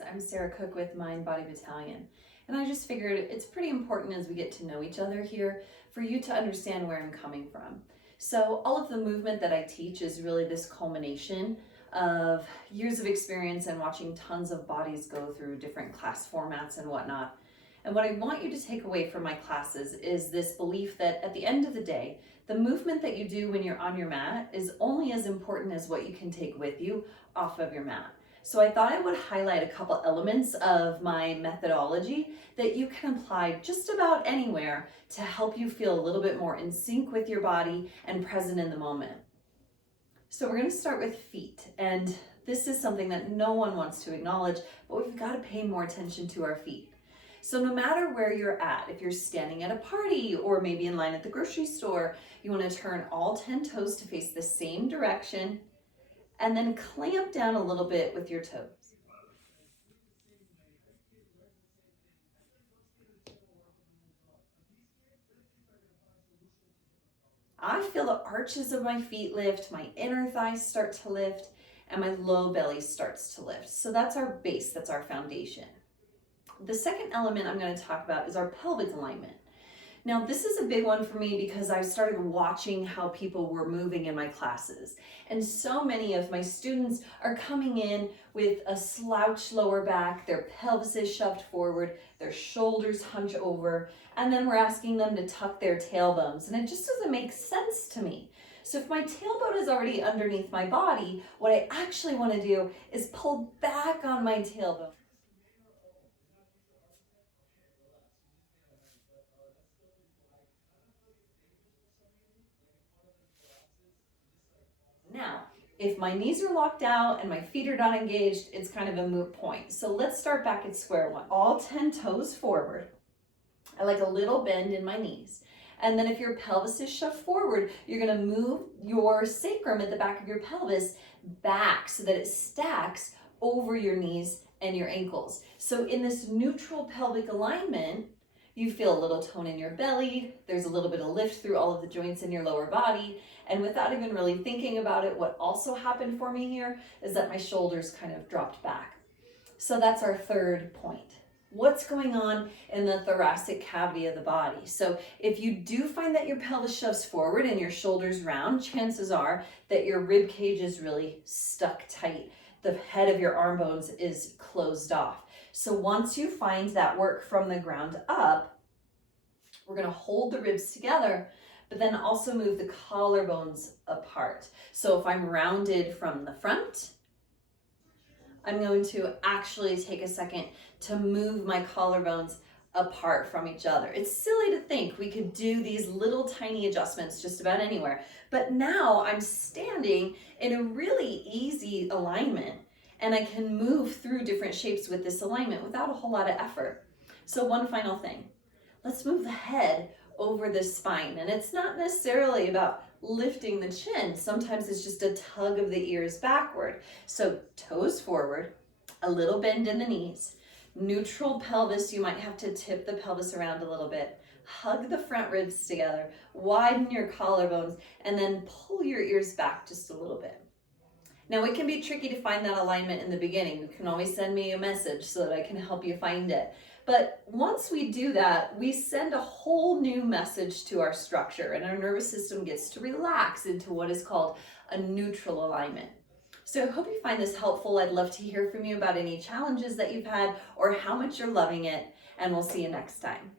I'm Sarah Cook with Mind Body Battalion, and I just figured it's pretty important as we get to know each other here for you to understand where I'm coming from. So all of the movement that I teach is really this culmination of years of experience and watching tons of bodies go through different class formats and whatnot. And what I want you to take away from my classes is this belief that at the end of the day, the movement that you do when you're on your mat is only as important as what you can take with you off of your mat. So I thought I would highlight a couple elements of my methodology that you can apply just about anywhere to help you feel a little bit more in sync with your body and present in the moment. So we're going to start with feet, and this is something that no one wants to acknowledge, but we've got to pay more attention to our feet. So no matter where you're at, if you're standing at a party or maybe in line at the grocery store, you want to turn all 10 toes to face the same direction and then clamp down a little bit with your toes. I feel the arches of my feet lift, my inner thighs start to lift, and my low belly starts to lift. So that's our base, that's our foundation. The second element I'm going to talk about is our pelvic alignment. Now, this is a big one for me because I started watching how people were moving in my classes. And so many of my students are coming in with a slouched lower back, their pelvis is shoved forward, their shoulders hunch over, and then we're asking them to tuck their tailbones. And it just doesn't make sense to me. So if my tailbone is already underneath my body, what I actually want to do is pull back on my tailbone. Now, if my knees are locked out and my feet are not engaged, it's kind of a moot point. So let's start back at square one. All 10 toes forward. I like a little bend in my knees. And then if your pelvis is shoved forward, you're going to move your sacrum at the back of your pelvis back so that it stacks over your knees and your ankles. So in this neutral pelvic alignment, you feel a little tone in your belly, there's a little bit of lift through all of the joints in your lower body, and without even really thinking about it, what also happened for me here is that my shoulders kind of dropped back. So that's our third point. What's going on in the thoracic cavity of the body? So if you do find that your pelvis shoves forward and your shoulders round, chances are that your rib cage is really stuck tight. The head of your arm bones is closed off. So once you find that work from the ground up, we're going to hold the ribs together, but then also move the collarbones apart. So if I'm rounded from the front, I'm going to actually take a second to move my collarbones apart from each other. It's silly to think we could do these little tiny adjustments just about anywhere, but now I'm standing in a really easy alignment and I can move through different shapes with this alignment without a whole lot of effort. So one final thing, let's move the head over the spine. And it's not necessarily about lifting the chin. Sometimes it's just a tug of the ears backward. So toes forward, a little bend in the knees, neutral pelvis. You might have to tip the pelvis around a little bit. Hug the front ribs together, widen your collarbones, and then pull your ears back just a little bit. Now, it can be tricky to find that alignment in the beginning. You can always send me a message so that I can help you find it. But once we do that, we send a whole new message to our structure, and our nervous system gets to relax into what is called a neutral alignment. So I hope you find this helpful. I'd love to hear from you about any challenges that you've had or how much you're loving it, and we'll see you next time.